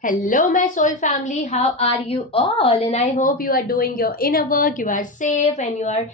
Hello, my soul family. How are you all? And I hope you are doing your inner work, you are safe, and you are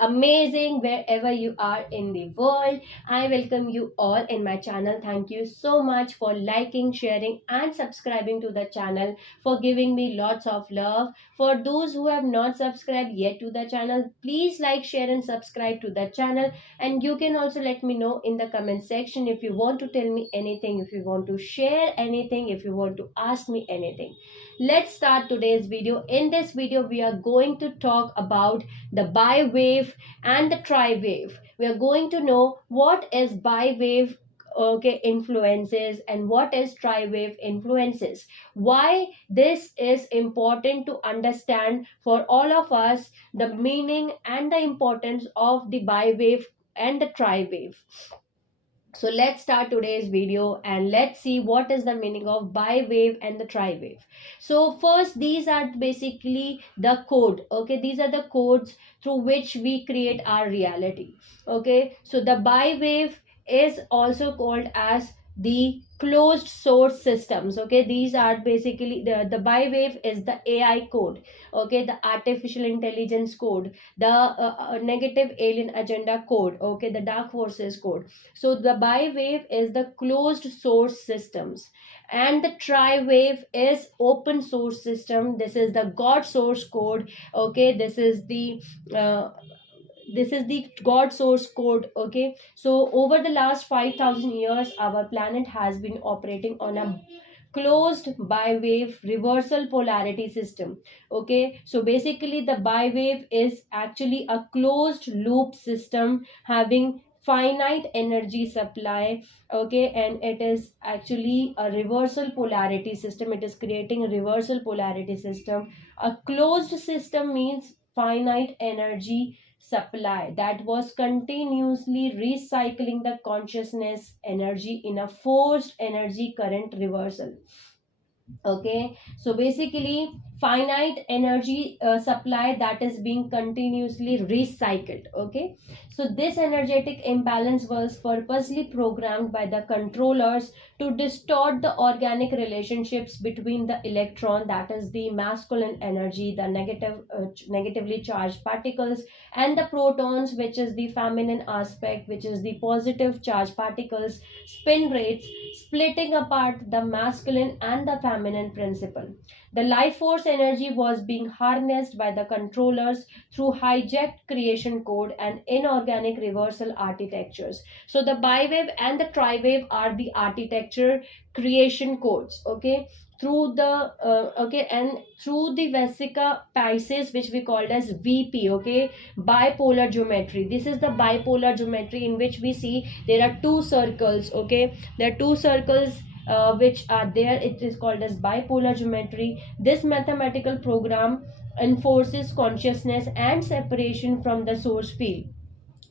amazing wherever you are in the world. I welcome you all in my channel. Thank you so much for liking, sharing, and subscribing to the channel, for giving me lots of love. For those who have not subscribed yet to the channel, please like, share, and subscribe to the channel. And you can also let me know in the comment section if you want to tell me anything, if you want to share anything, if you want to ask me anything. Let's start today's video. In this video we are going to talk about the bi wave and the tri wave. We are going to know what is bi wave, okay, influences, and what is tri wave influences, why this is important to understand for all of us, the meaning and the importance of the bi wave and the tri-wave. So let's start today's video and let's see what is the meaning of bi-wave and the tri-wave. So first, these are basically the code. Okay, these are the codes through which we create our reality. Okay, so the bi-wave is also called as the closed source systems. Okay, these are basically the bi-wave is the AI code. Okay, the artificial intelligence code, the negative alien agenda code. Okay, the dark forces code. So the bi-wave is the closed source systems, and the tri-wave is open source system. This is the God source code. Okay, uh, this is the God source code. Okay, so over the last 5,000 years, our planet has been operating on a closed bi-wave reversal polarity system. Okay, so basically the bi-wave is actually a closed loop system having finite energy supply. Okay, and it is actually a reversal polarity system. It is creating a reversal polarity system. A closed system means finite energy supply that was continuously recycling the consciousness energy in a forced energy current reversal. Okay, so basically finite energy supply that is being continuously recycled. Okay, so this energetic imbalance was purposely programmed by the controllers to distort the organic relationships between the electron, that is the masculine energy, the negatively charged particles, and the protons, which is the feminine aspect, which is the positive charged particles, spin rates, splitting apart the masculine and the feminine principle. The life force energy was being harnessed by the controllers through hijacked creation code and inorganic reversal architectures. So the bi-wave and the tri-wave are the architecture creation codes. Okay, through the and through the Vesica Pisces, which we called as VP. Okay, bipolar geometry. This is the bipolar geometry in which we see there are two circles. Okay, there are two circles which are there. It is called as bipolar geometry. This mathematical program enforces consciousness and separation from the source field,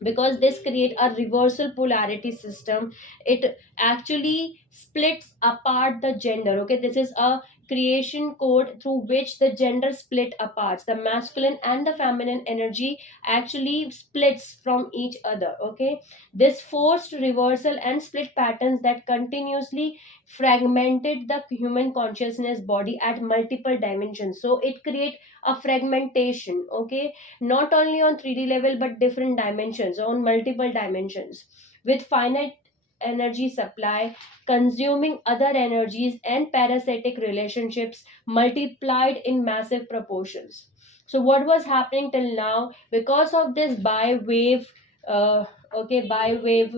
because this create a reversal polarity system. It actually splits apart the gender. Okay, this is a creation code through which the gender split apart, the masculine and the feminine energy actually splits from each other. Okay, this forced reversal and split patterns that continuously fragmented the human consciousness body at multiple dimensions. So it create a fragmentation. Okay, not only on 3D level but different dimensions, on multiple dimensions, with finite energy supply consuming other energies and parasitic relationships multiplied in massive proportions. So what was happening till now, because of this bi wave, bi wave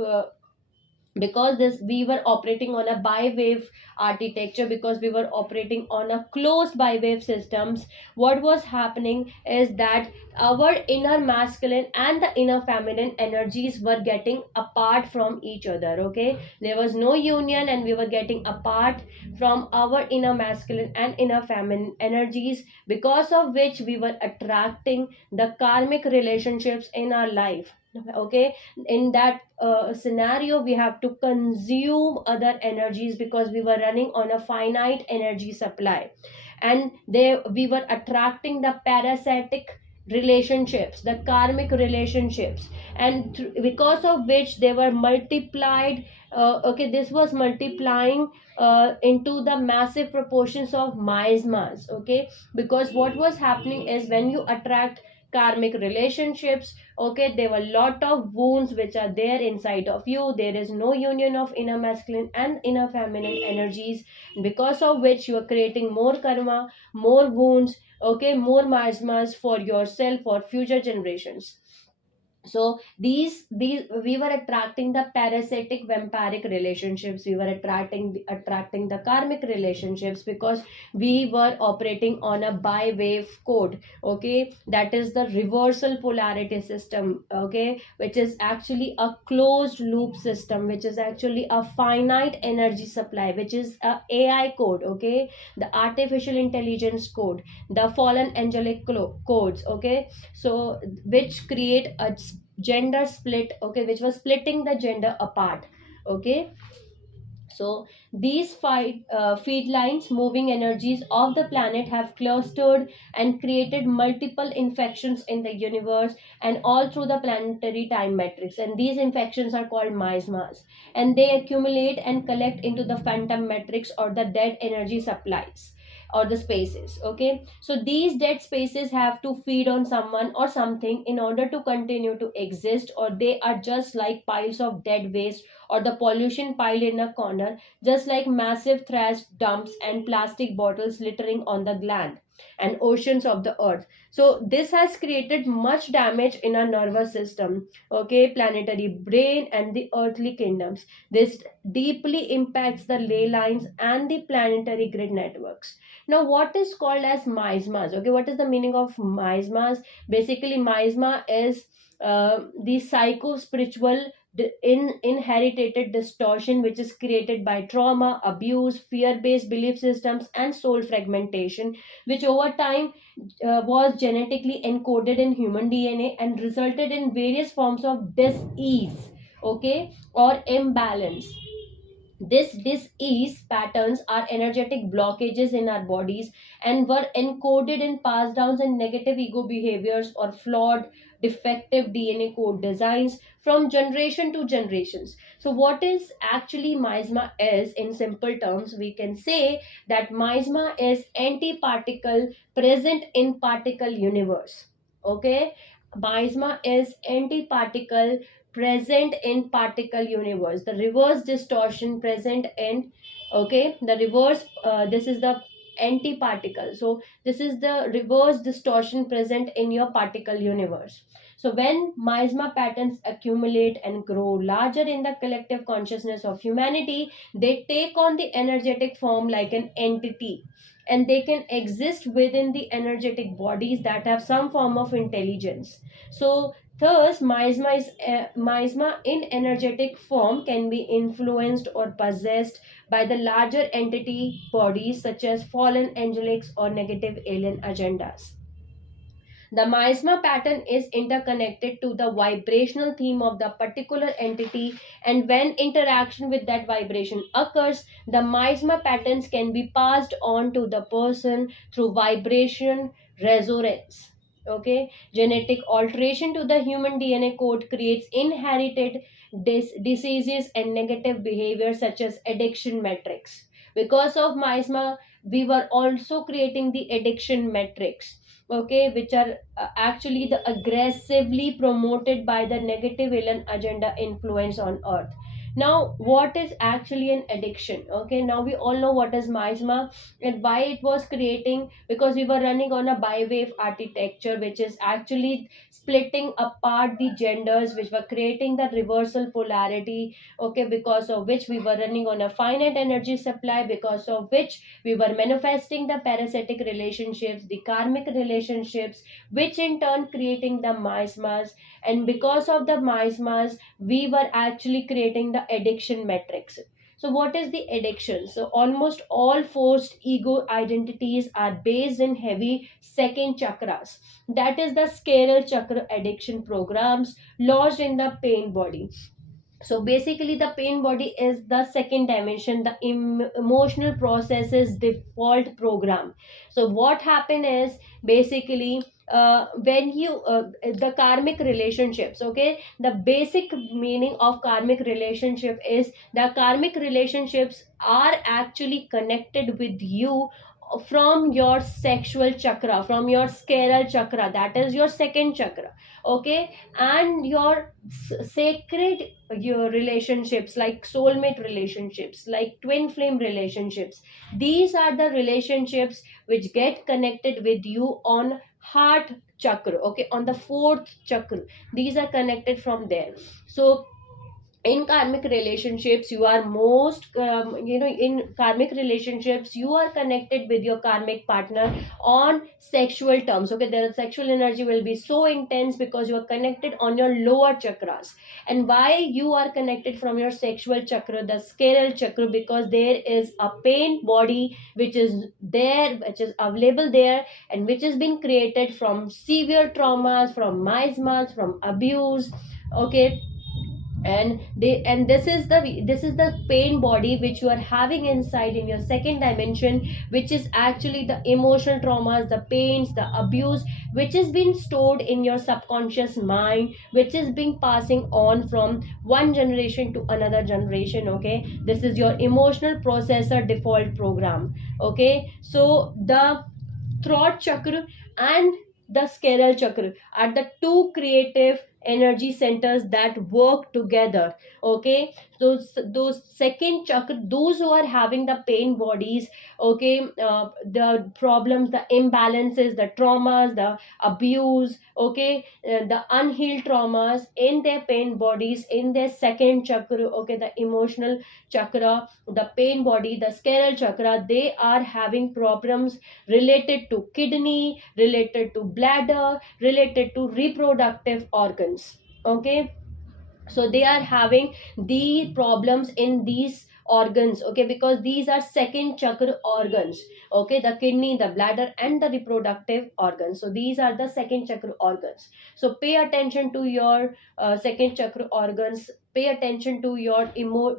because this we were operating on a bi-wave architecture, because we were operating on a closed bi-wave systems, what was happening is that our inner masculine and the inner feminine energies were getting apart from each other. Okay, there was no union and we were getting apart from our inner masculine and inner feminine energies, because of which we were attracting the karmic relationships in our life. Okay, in that scenario we have to consume other energies, because we were running on a finite energy supply, and they we were attracting the parasitic relationships, the karmic relationships, and because of which they were multiplied. Okay, this was multiplying into the massive proportions of miasmas. Okay, because what was happening is when you attract karmic relationships, okay, there were lot of wounds which are there inside of you. There is no union of inner masculine and inner feminine energies, because of which you are creating more karma, more wounds, okay, more miasmas for yourself for future generations. So these we were attracting the parasitic vampiric relationships, we were attracting the karmic relationships, because we were operating on a bi wave code. Okay, that is the reversal polarity system. Okay, which is actually a closed loop system, which is actually a finite energy supply, which is a AI code. Okay, the artificial intelligence code, the fallen angelic codes. Okay, so which create a gender split. Okay, which was splitting the gender apart. Okay, so these feed lines, moving energies of the planet, have clustered and created multiple infections in the universe and all through the planetary time matrix. And these infections are called miasmas, and they accumulate and collect into the phantom matrix or the dead energy supplies or the spaces. Okay, so these dead spaces have to feed on someone or something in order to continue to exist, or they are just like piles of dead waste or the pollution piled in a corner, just like massive trash dumps and plastic bottles littering on the land and oceans of the earth. So this has created much damage in our nervous system, okay, planetary brain and the earthly kingdoms. This deeply impacts the ley lines and the planetary grid networks. Now, what is called as miasmas? Okay, what is the meaning of miasmas? Basically, miasma is the psycho spiritual inherited distortion which is created by trauma, abuse, fear based belief systems, and soul fragmentation, which over time was genetically encoded in human DNA and resulted in various forms of dis-ease, okay, or imbalance. This dis-ease patterns are energetic blockages in our bodies and were encoded in passed downs and negative ego behaviors or flawed defective DNA code designs from generation to generations. So what is actually miasma is, in simple terms, we can say that miasma is antiparticle present in particle universe. Okay, miasma is antiparticle present in particle universe, the reverse distortion present in, okay, the reverse this is the antiparticle, so this is the reverse distortion present in your particle universe. So when miasma patterns accumulate and grow larger in the collective consciousness of humanity, they take on the energetic form like an entity, and they can exist within the energetic bodies that have some form of intelligence. So thus, miasma in energetic form can be influenced or possessed by the larger entity bodies such as fallen angelics or negative alien agendas. The miasma pattern is interconnected to the vibrational theme of the particular entity, and when interaction with that vibration occurs, the miasma patterns can be passed on to the person through vibration resonance. Okay, genetic alteration to the human DNA code creates inherited diseases and negative behavior such as addiction metrics. Because of miasma, we were also creating the addiction metrics, okay, which are actually the aggressively promoted by the negative villain agenda influence on earth. Now what is actually an addiction? Okay, now we all know what is miasma and why it was creating, because we were running on a bi-wave architecture which is actually splitting apart the genders, which were creating the reversal polarity. Okay, because of which we were running on a finite energy supply, because of which we were manifesting the parasitic relationships, the karmic relationships, which in turn creating the miasmas. And because of the miasmas, we were actually creating the addiction matrix. So what is the addiction? So almost all forced ego identities are based in heavy second chakras. That is the scalar chakra addiction programs lodged in the pain body. So basically the pain body is the second dimension, the emotional processes default program. So what happened is basically when you the karmic relationships, okay, the basic meaning of karmic relationship is the karmic relationships are actually connected with you from your sexual chakra, from your scale chakra, that is your second chakra, okay, and your sacred, your relationships like soulmate relationships, like twin flame relationships, these are the relationships which get connected with you on heart chakra, okay, on the fourth chakra. These are connected from there. So in karmic relationships you are most in karmic relationships you are connected with your karmic partner on sexual terms, okay, their sexual energy will be so intense because you are connected on your lower chakras. And why you are connected from your sexual chakra, the scale chakra, because there is a pain body which is there, which is available there, and which has been created from severe traumas, from miasmas, from abuse, okay. And they, and this is the pain body which you are having inside in your second dimension, which is actually the emotional traumas, the pains, the abuse, which is being stored in your subconscious mind, which is being passing on from one generation to another generation, okay. This is your emotional processor default program, okay. So the throat chakra and the scale chakra are the two creative energy centers that work together, okay. Those second chakra, those who are having the pain bodies, okay, the problems, the imbalances, the traumas, the abuse, okay, the unhealed traumas in their pain bodies, in their second chakra, okay, the emotional chakra, the pain body, the scale chakra, they are having problems related to kidney, related to bladder, related to reproductive organs, okay. So they are having the problems in these organs, okay, because these are second chakra organs, okay, the kidney, the bladder, and the reproductive organs. So these are the second chakra organs. So pay attention to your second chakra organs, pay attention to your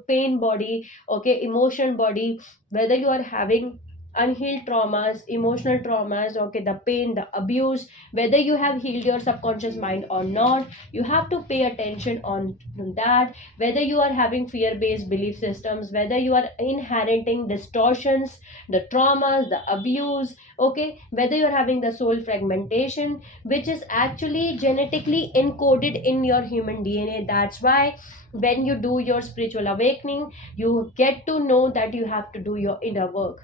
pain body, okay, emotion body, whether you are having unhealed traumas, emotional traumas, okay, the pain, the abuse, whether you have healed your subconscious mind or not, you have to pay attention on that. Whether you are having fear based belief systems, whether you are inheriting distortions, the traumas, the abuse, okay, whether you're having the soul fragmentation, which is actually genetically encoded in your human DNA. That's why when you do your spiritual awakening, you get to know that you have to do your inner work.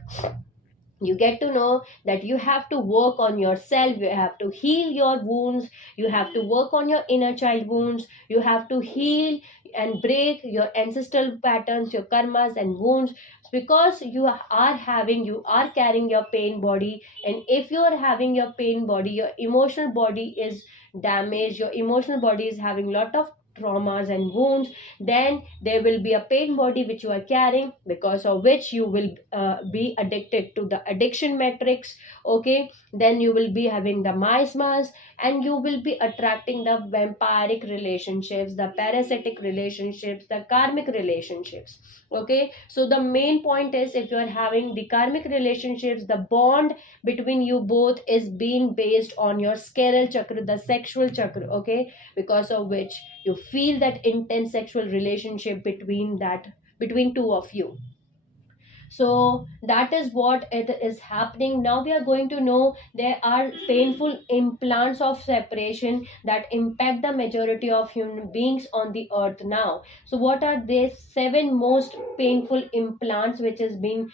You get to know that you have to work on yourself, you have to heal your wounds, you have to work on your inner child wounds, you have to heal and break your ancestral patterns, your karmas and wounds, because you are carrying your pain body. And if you are having your pain body, your emotional body is damaged, your emotional body is having lot of traumas and wounds, then there will be a pain body which you are carrying, because of which you will be addicted to the addiction matrix, okay. Then you will be having the miasmas, and you will be attracting the vampiric relationships, the parasitic relationships, the karmic relationships, okay. So the main point is, if you are having the karmic relationships, the bond between you both is being based on your scale chakra, the sexual chakra, okay, because of which you feel that intense sexual relationship between two of you. So that is what it is happening. Now we are going to know there are painful implants of separation that impact the majority of human beings on the earth now. So what are these seven most painful implants which has been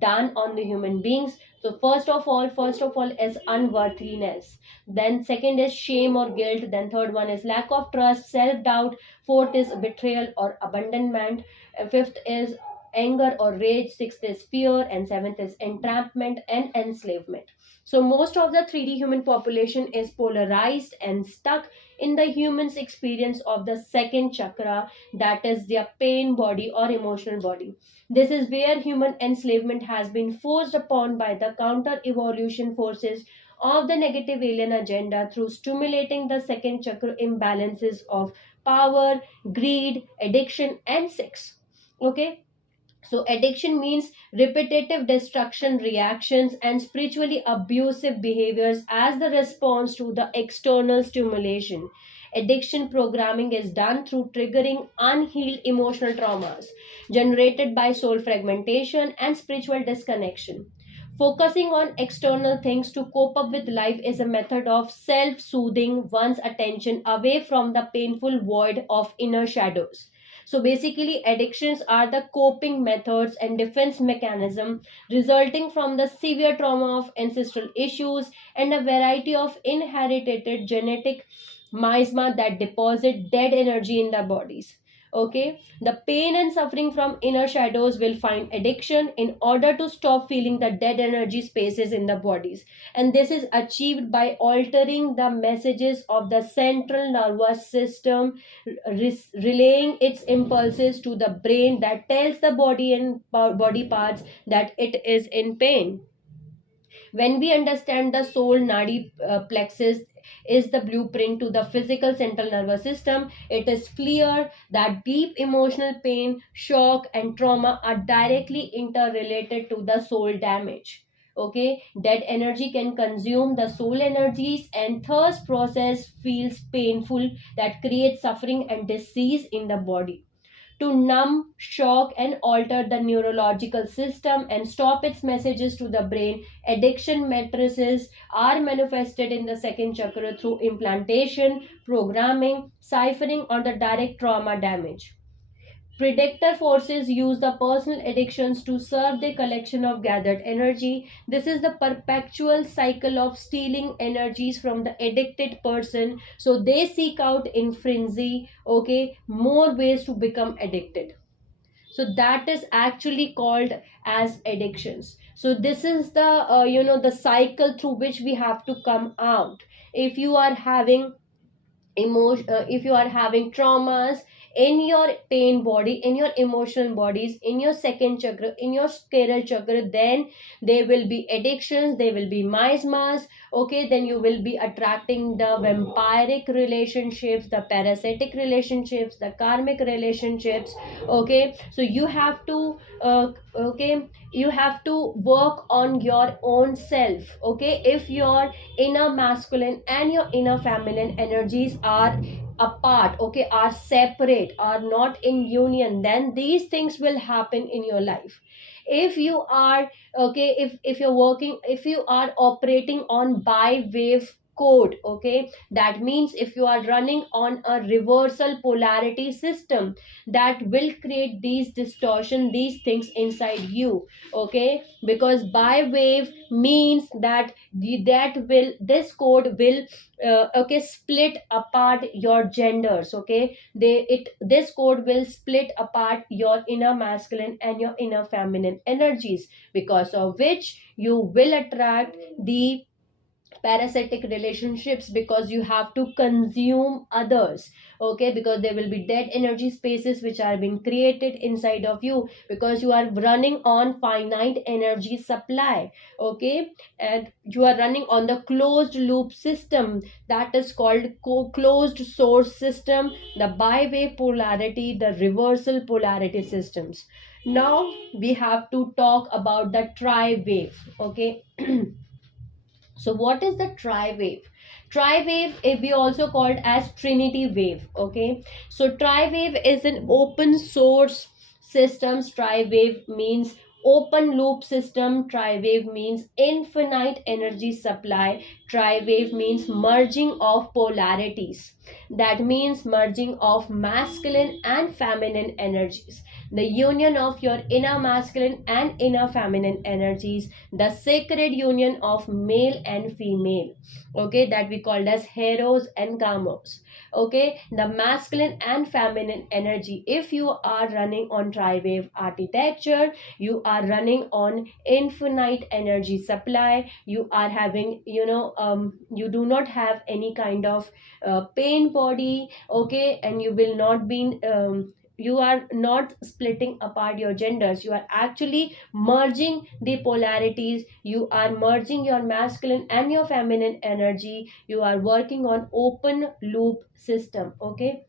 done on the human beings? So first of all is unworthiness, then second is shame or guilt, then third one is lack of trust, self doubt, fourth is betrayal or abandonment, fifth is anger or rage, sixth is fear, and seventh is entrapment and enslavement. So most of the 3D human population is polarized and stuck in the human's experience of the second chakra, that is their pain body or emotional body. This is where human enslavement has been forced upon by the counter evolution forces of the negative alien agenda through stimulating the second chakra imbalances of power, greed, addiction, and sex. Okay, so addiction means repetitive destruction reactions and spiritually abusive behaviors as the response to the external stimulation. Addiction programming is done through triggering unhealed emotional traumas generated by soul fragmentation and spiritual disconnection. Focusing on external things to cope up with life is a method of self soothing one's attention away from the painful void of inner shadows. So basically, addictions are the coping methods and defense mechanism resulting from the severe trauma of ancestral issues and a variety of inherited genetic miasma that deposit dead energy in the bodies. Okay, the pain and suffering from inner shadows will find addiction in order to stop feeling the dead energy spaces in the bodies, and this is achieved by altering the messages of the central nervous system, relaying its impulses to the brain that tells the body and body parts that it is in pain. When we understand the soul nadi plexus is the blueprint to the physical central nervous system, it is clear that deep emotional pain, shock, and trauma are directly interrelated to the soul damage. Okay, dead energy can consume the soul energies, and thus process feels painful that creates suffering and disease in the body. To numb, shock, and alter the neurological system and stop its messages to the brain, addiction matrices are manifested in the second chakra through implantation, programming, ciphering, or the direct trauma damage. Predictor forces use the personal addictions to serve the collection of gathered energy. This is the perpetual cycle of stealing energies from the addicted person. So they seek out in frenzy, okay, more ways to become addicted. So that is actually called as addictions. So this is the the cycle through which we have to come out. If you are having if you are having traumas in your pain body, in your emotional bodies, in your second chakra, in your scale chakra, then there will be addictions, there will be miasmas. Okay, then you will be attracting the vampiric relationships, the parasitic relationships, the karmic relationships. Okay, so you have to okay, you have to work on your own self. Okay, if your inner masculine and your inner feminine energies are apart, okay, are separate, are not in union, then these things will happen in your life. If you are okay, if you're working, if you are operating on bi wave code, okay, that means if you are running on a reversal polarity system, that will create these distortion, these things inside you. Okay, because bi wave means that that will, this code will okay, split apart your genders. Okay, this code will split apart your inner masculine and your inner feminine energies, because of which you will attract the parasitic relationships, because you have to consume others. Okay, because there will be dead energy spaces which are being created inside of you, because you are running on finite energy supply. Okay, and you are running on the closed loop system, that is called closed source system, the bi-wave polarity, the reversal polarity systems. Now we have to talk about the tri-wave. Okay, so what is the tri-wave? Tri-wave we also called as Trinity wave. Okay, so tri-wave is an open source systems. Tri-wave means open loop system. Tri-wave means infinite energy supply. Tri-wave means merging of polarities. That means merging of masculine and feminine energies, the union of your inner masculine and inner feminine energies, the sacred union of male and female. Okay, that we called as heroes and gamos. Okay, the masculine and feminine energy. If you are running on tri-wave architecture, you are running on infinite energy supply. You are having, you do not have any kind of pain body. Okay, and you will not be you are not splitting apart your genders, you are actually merging the polarities, you are merging your masculine and your feminine energy, you are working on open loop system. Okay,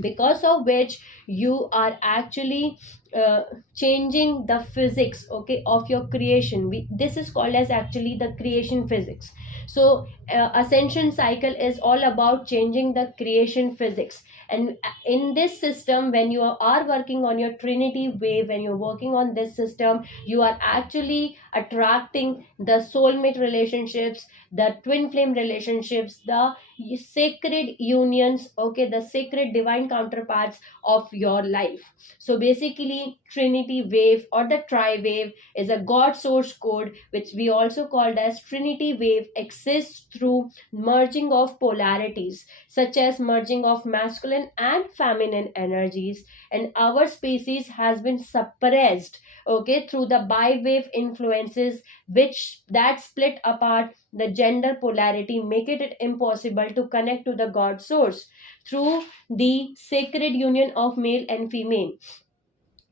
because of which you are actually uh, changing the physics, okay, of your creation. This is called as actually the creation physics. So ascension cycle is all about changing the creation physics. And in this system, when you are working on your trinity wave, when you're working on this system, you are actually attracting the soulmate relationships, the twin flame relationships, the sacred unions, okay, the sacred divine counterparts of your life. So basically, trinity wave or the tri wave is a god source code, which we also called as trinity wave, exists through merging of polarities, such as merging of masculine and feminine energies. And our species has been suppressed, okay, through the bi-wave influences, which that split apart the gender polarity, make it impossible to connect to the god source through the sacred union of male and female.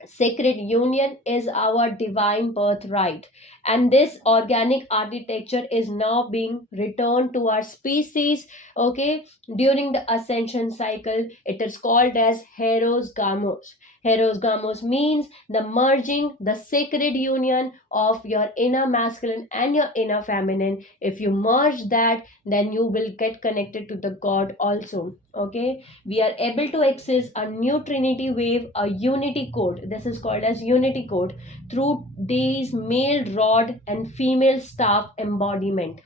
Sacred union is our divine birthright, and this organic architecture is now being returned to our species, okay, during the ascension cycle. It is called as Heros Gamos. Heros Gamos means the merging, the sacred union of your inner masculine and your inner feminine. If you merge that, then you will get connected to the god also, okay. We are able to access a new trinity wave, a unity code. This is called as unity code, through these male rod and female staff embodiment.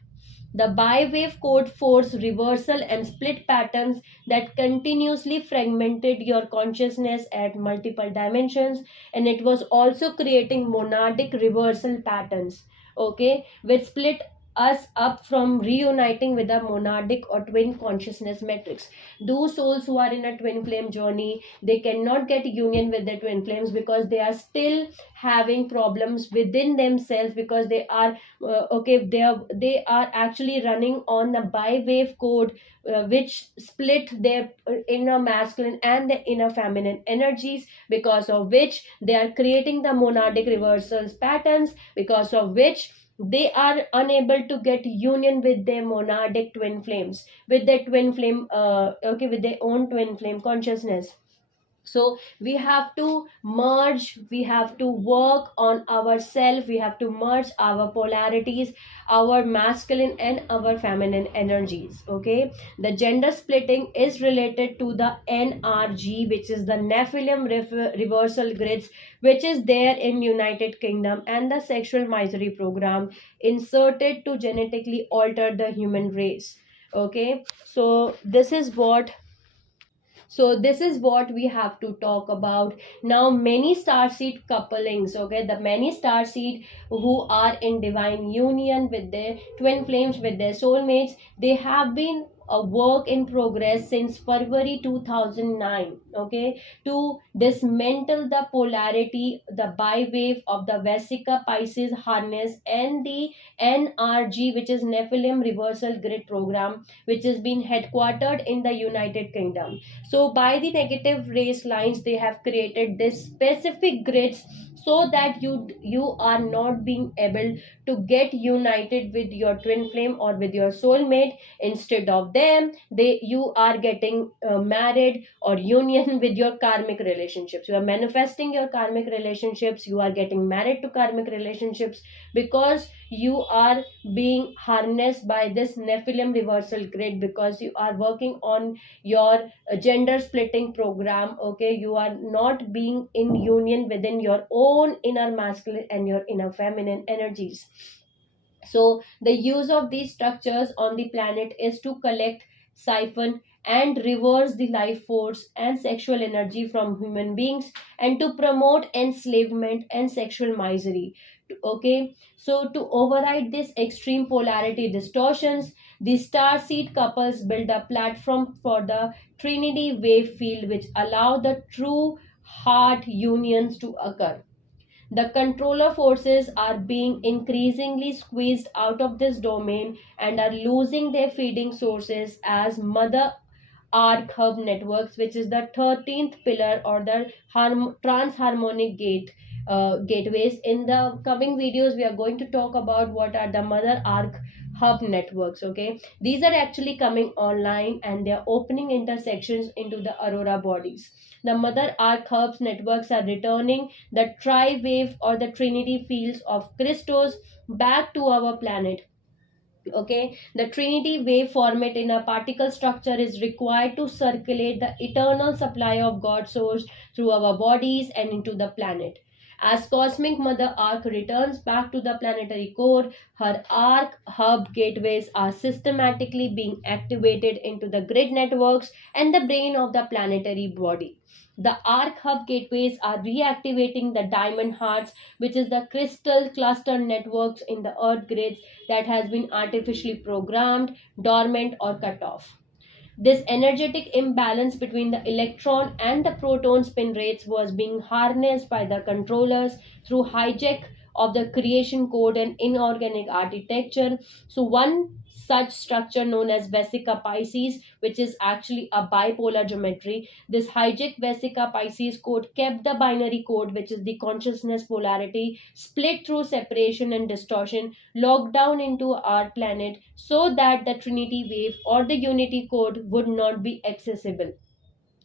The bi-wave code force reversal and split patterns that continuously fragmented your consciousness at multiple dimensions, and it was also creating monadic reversal patterns, okay, which split us up from reuniting with the monadic or twin consciousness matrix. Those souls who are in a twin flame journey, they cannot get union with their twin flames because they are still having problems within themselves, because they are okay, they are actually running on the bi-wave code, which split their inner masculine and the inner feminine energies, because of which they are creating the monadic reversals patterns, because of which they are unable to get union with their monadic twin flames, with their twin flame, okay, with their own twin flame consciousness. So we have to merge, we have to work on ourselves, we have to merge our polarities, our masculine and our feminine energies, okay. The gender splitting is related to the NRG, which is the Nephilim reversal grids, which is there in United Kingdom, and the sexual misery program inserted to genetically alter the human race, okay. So this is what we have to talk about now. Many starseed couplings, okay, the many starseed who are in divine union with their twin flames, with their soulmates, they have been a work in progress since February 2009, okay, to dismantle the polarity, the bi-wave of the Vesica Pisces harness and the NRG, which is Nephilim reversal grid program, which has been headquartered in the United Kingdom. So by the negative race lines, they have created this specific grids, so that you are not being able to get united with your twin flame or with your soulmate. Instead of them, you are getting married or union with your karmic relationships. You are manifesting your karmic relationships, you are getting married to karmic relationships, because you are being harnessed by this Nephilim reversal grid, because you are working on your gender splitting program, okay. You are not being in union within your own inner masculine and your inner feminine energies. So the use of these structures on the planet is to collect, siphon and reverse the life force and sexual energy from human beings, and to promote enslavement and sexual misery, okay. So to override this extreme polarity distortions, the star seed couples build a platform for the trinity wave field, which allow the true heart unions to occur. The controller forces are being increasingly squeezed out of this domain and are losing their feeding sources as Mother Arc Hub networks, which is the 13th pillar or the transharmonic gateways. In the coming videos, we are going to talk about what are the Mother Arc hub networks. Okay, these are actually coming online and they are opening intersections into the aurora bodies. The mother arc hubs networks are returning the tri-wave or the trinity fields of Christos back to our planet. Okay, the trinity wave format in a particle structure is required to circulate the eternal supply of God source through our bodies and into the planet. As cosmic mother arc returns back to the planetary core, her arc hub gateways are systematically being activated into the grid networks and the brain of the planetary body. The arc hub gateways are reactivating the diamond hearts, which is the crystal cluster networks in the earth grids that has been artificially programmed, dormant, or cut off. This energetic imbalance between the electron and the proton spin rates was being harnessed by the controllers through hijack of the creation code and inorganic architecture. So, one such structure known as Vesica Pisces, which is actually a bipolar geometry. This hijack Vesica Pisces code kept the binary code, which is the consciousness polarity, split through separation and distortion, locked down into our planet so that the Trinity wave or the Unity code would not be accessible.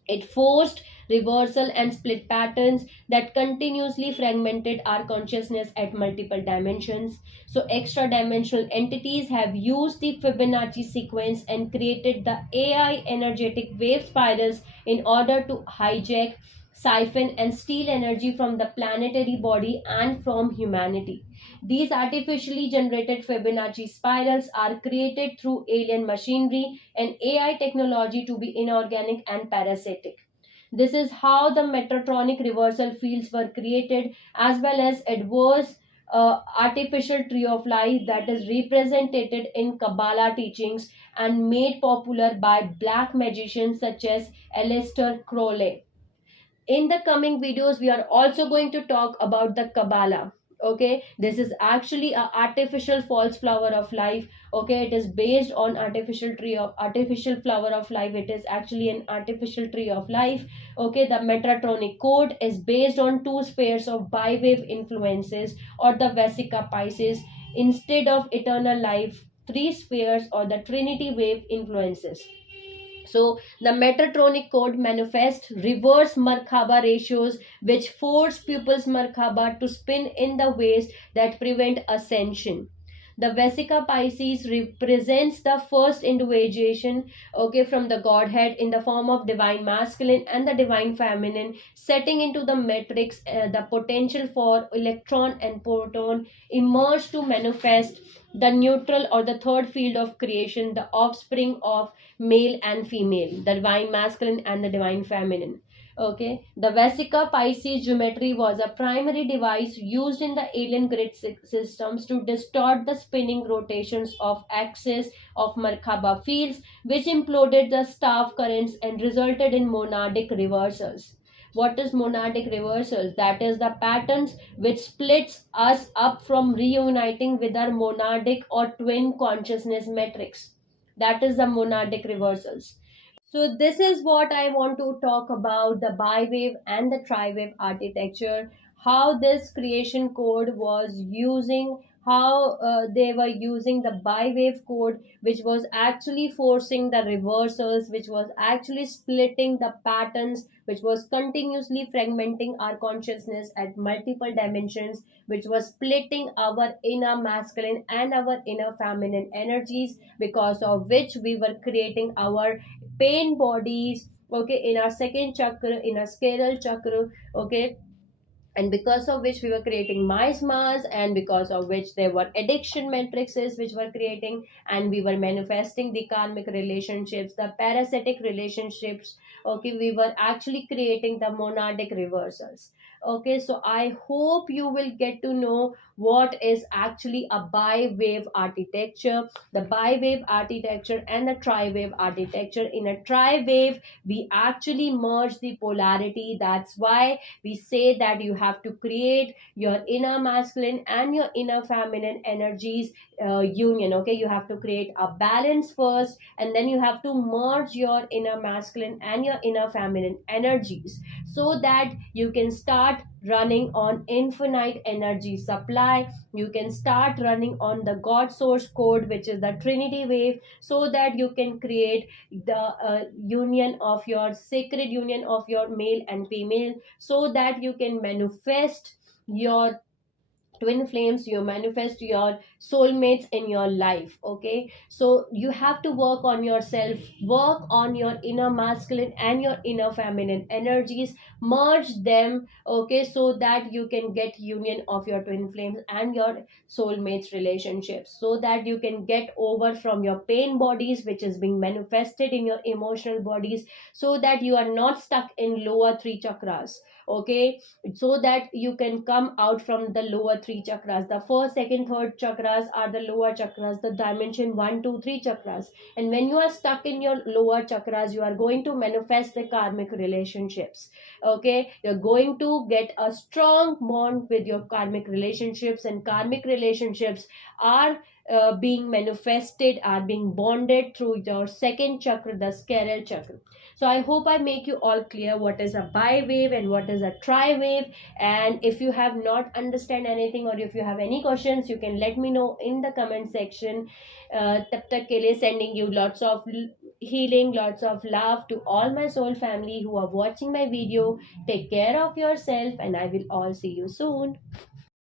It forced reversal and split patterns that continuously fragmented our consciousness at multiple dimensions. So, extra dimensional entities have used the Fibonacci sequence and created the AI energetic wave spirals in order to hijack, siphon, and steal energy from the planetary body and from humanity. These artificially generated Fibonacci spirals are created through alien machinery and AI technology to be inorganic and parasitic. This is how the Metatronic reversal fields were created, as well as adverse artificial tree of life that is represented in Kabbalah teachings and made popular by black magicians such as Aleister Crowley. In the coming videos we are also going to talk about the Kabbalah. Okay, this is actually a artificial false flower of life. Okay, it is based on artificial flower of life. It is actually an artificial tree of life. Okay, the Metatronic code is based on two spheres of bi-wave influences or the Vesica Pisces instead of eternal life, three spheres or the Trinity wave influences. So the Metatronic code manifests reverse Merkaba ratios which force pupils Merkaba to spin in the ways that prevent ascension. The Vesica Pisces represents the first individuation, okay, from the Godhead in the form of divine masculine and the divine feminine, setting into the matrix the potential for electron and proton emerge to manifest the neutral or the third field of creation, the offspring of male and female, the divine masculine and the divine feminine. Okay, the Vesica Pisces geometry was a primary device used in the alien grid systems to distort the spinning rotations of axis of Merkaba fields, which imploded the staff currents and resulted in monadic reversals. What is monadic reversals? That is the patterns which splits us up from reuniting with our monadic or twin consciousness matrix. That is the monadic reversals. So this is what I want to talk about, the bi-wave and the tri-wave architecture, how this creation code was using, how they were using the bi-wave code, which was actually forcing the reversals, which was actually splitting the patterns, which was continuously fragmenting our consciousness at multiple dimensions, which was splitting our inner masculine and our inner feminine energies, because of which we were creating our pain bodies, okay, in our second chakra, in our scale chakra, okay, and because of which we were creating miasmas, and because of which there were addiction matrices which were creating, and we were manifesting the karmic relationships, the parasitic relationships. Okay, we were actually creating the monadic reversals. Okay, so I hope you will get to know what is actually a bi-wave architecture, the bi-wave architecture and the tri-wave architecture. In a tri-wave we actually merge the polarity. That's why we say that you have to create your inner masculine and your inner feminine energies union. Okay, you have to create a balance first, and then you have to merge your inner masculine and your inner feminine energies so that you can start running on infinite energy supply. You can start running on the God source code, which is the Trinity wave, so that you can create the union of your sacred union of your male and female, so that you can manifest your twin flames, you manifest your soulmates in your life. Okay, so you have to work on yourself, work on your inner masculine and your inner feminine energies, merge them. Okay, so that you can get union of your twin flames and your soulmates relationships, so that you can get over from your pain bodies which is being manifested in your emotional bodies, so that you are not stuck in lower three chakras. Okay, so that you can come out from the lower three chakras. The first, second, third chakras are the lower chakras, the dimension 1, 2, 3 chakras. And when you are stuck in your lower chakras, you are going to manifest the karmic relationships. Okay, you're going to get a strong bond with your karmic relationships, and karmic relationships are being manifested, are being bonded through your second chakra, the sacral chakra. So I hope I make you all clear what is a bi wave and what is a tri wave. And if you have not understand anything, or if you have any questions, you can let me know in the comment section. तब तक के लिए sending you lots of healing, lots of love to all my soul family who are watching my video. Take care of yourself, and I will all see you soon.